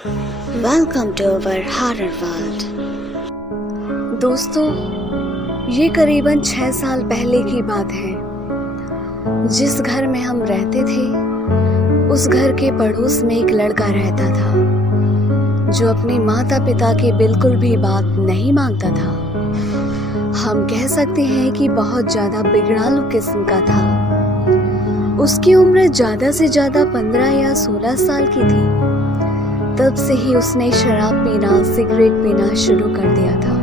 Welcome to our horror world. दोस्तों, ये करीबन 6 साल पहले की बात है। जिस घर में हम रहते थे, उस घर के पड़ोस में एक लड़का रहता था जो अपने माता पिता की बिल्कुल भी बात नहीं मानता था। हम कह सकते हैं कि बहुत ज़्यादा बिगड़ालू किस्म का था। उसकी उम्र ज़्यादा से ज़्यादा 15 या 16 साल की थी। तब से ही उसने शराब पीना, सिगरेट पीना शुरू कर दिया था,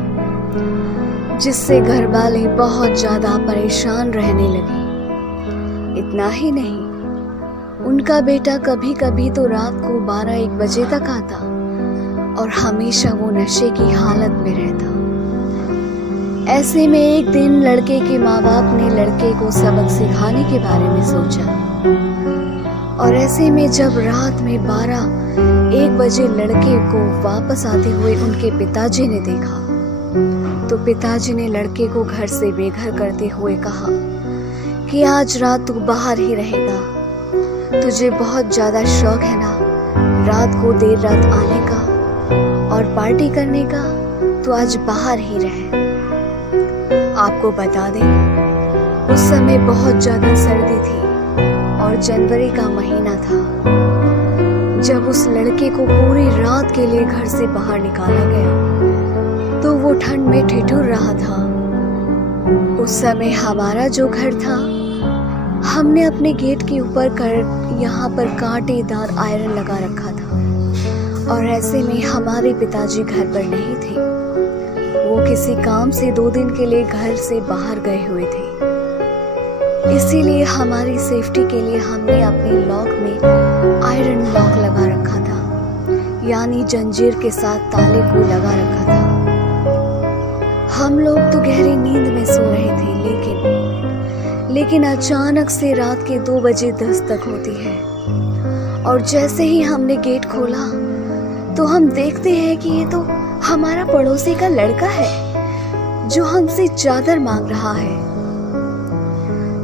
जिससे घर वाले बहुत ज़्यादा परेशान रहने लगे। इतना ही नहीं, उनका बेटा कभी कभी तो रात को 12-1 बजे तक आता और हमेशा वो नशे की हालत में रहता। ऐसे में एक दिन लड़के के माँ बाप ने लड़के को सबक सिखाने के बारे में सोचा, और ऐसे में जब रात में 12-1 बजे लड़के को वापस आते हुए उनके पिताजी ने देखा, तो पिताजी ने लड़के को घर से बेघर करते हुए कहा कि आज रात तू बाहर ही रहेगा। तुझे बहुत ज़्यादा शौक है ना रात को देर रात आने का और पार्टी करने का, तो आज बाहर ही रहे। आपको बता दें, उस समय बहुत ज़्यादा सर्दी थी और जनवरी का महीना था। जब उस लड़के को पूरी रात के लिए घर से बाहर निकाला गया, तो वो ठंड में ठिठुर रहा था। उस समय हमारा जो घर था, हमने अपने गेट के ऊपर यहाँ पर कांटेदार आयरन लगा रखा था, और ऐसे में हमारे पिताजी घर पर नहीं थे। वो किसी काम से 2 दिन के लिए घर से बाहर गए हुए थे। इसीलिए हमारी सेफ्टी के लिए हमने अपने लॉक में आयरन लॉक लगा रखा था, यानी जंजीर के साथ ताले को लगा रखा था। हम लोग तो गहरी नींद में सो रहे थे, लेकिन अचानक से रात के 2 बजे दस्तक होती है, और जैसे ही हमने गेट खोला तो हम देखते हैं कि ये तो हमारा पड़ोसी का लड़का है जो हमसे चादर मांग रहा है।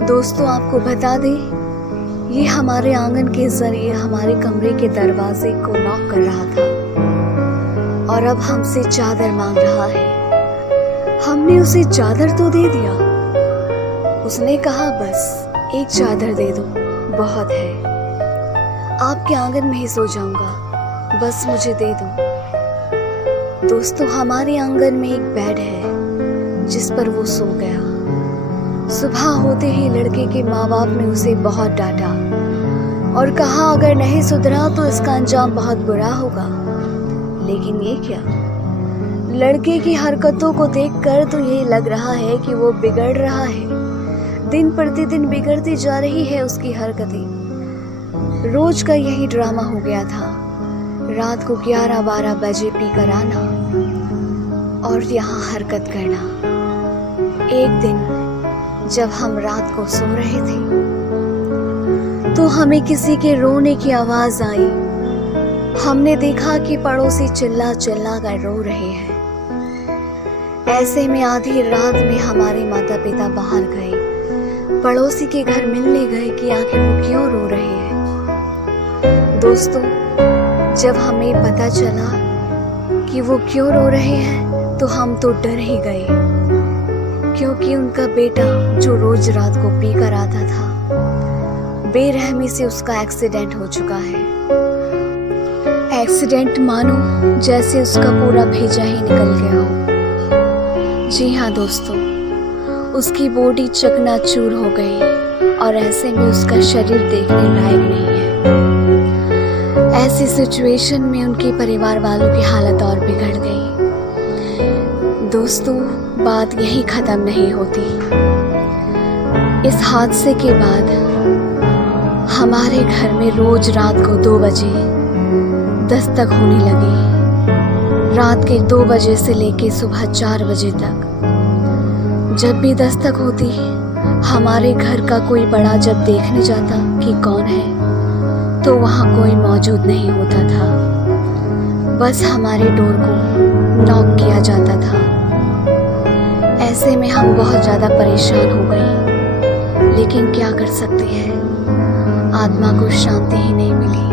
दोस्तों, आपको बता दें, ये हमारे आंगन के जरिए हमारे कमरे के दरवाजे को नॉक कर रहा था और अब हमसे चादर मांग रहा है। हमने उसे चादर तो दे दिया। उसने कहा, बस एक चादर दे दो, बहुत है। आपके आंगन में ही सो जाऊंगा, बस मुझे दे दो। दोस्तों, हमारे आंगन में एक बेड है जिस पर वो सो गया। सुबह होते ही लड़के के माँ बाप ने उसे बहुत डांटा और कहा अगर नहीं सुधरा तो इसका अंजाम बहुत बुरा होगा। लेकिन ये क्या, लड़के की हरकतों को देखकर तो ये लग रहा है कि वो बिगड़ रहा है। दिन प्रतिदिन बिगड़ती जा रही है उसकी हरकतें। रोज का यही ड्रामा हो गया था। रात को 11-12 बजे पीकर आना और यहाँ हरकत करना। एक दिन जब हम रात को सो रहे थे, तो हमें किसी के रोने की आवाज आई। हमने देखा कि पड़ोसी चिल्ला चिल्ला कर रो रहे हैं। ऐसे में आधी रात में हमारे माता पिता बाहर गए, पड़ोसी के घर मिलने गए कि आखिर वो क्यों रो रहे हैं। दोस्तों, जब हमें पता चला कि वो क्यों रो रहे हैं, तो हम तो डर ही गए, क्योंकि उनका बेटा जो रोज रात को पी कर आता था, बेरहमी से उसका एक्सीडेंट हो चुका है। एक्सीडेंट मानो जैसे उसका पूरा भेजा ही निकल गया हो। जी हाँ दोस्तों, उसकी बॉडी चकनाचूर हो गई और ऐसे में उसका शरीर देखने लायक नहीं है। ऐसी सिचुएशन में उनके परिवार वालों की हालत और बिगड़ गई। दोस्तों, बात यही खत्म नहीं होती। इस हादसे के बाद हमारे घर में रोज रात को 2 बजे दस्तक होने लगी। रात के 2 बजे से लेके सुबह 4 बजे तक जब भी दस्तक होती, हमारे घर का कोई बड़ा जब देखने जाता कि कौन है, तो वहाँ कोई मौजूद नहीं होता था। बस हमारे डोर को नॉक किया जाता था। ऐसे में हम बहुत ज़्यादा परेशान हो गए, लेकिन क्या कर सकते हैं, आत्मा को शांति ही नहीं मिली।